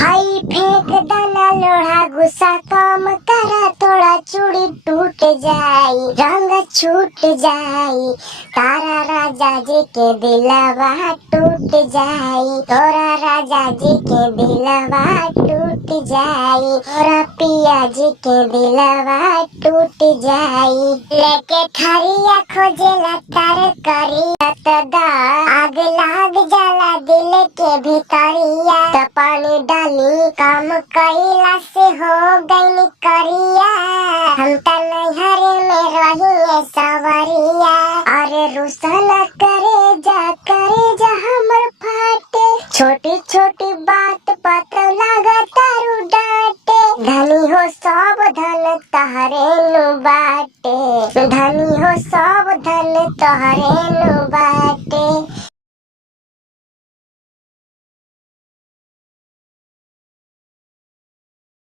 हाई फेंक दाना लोढ़ा गुस्सा कम करा थोड़ा चूड़ी टूट जाई रंग छूट जाई तारा राजा जी के दिलवा टूट जाई तोरा राजा जी के दिलवा टूट जाई तोरा पिया जी के दिलवा टूट जाई लेके खरिया खोजेला तार करिया तदा आग लाग जाला दिल के भीतरिया त पानी डाली काम कइला से हो गई करिया हम त नैहरे में रहिए सवरिया अरे रुसल करे जा हमर फाटे छोटी छोटी बात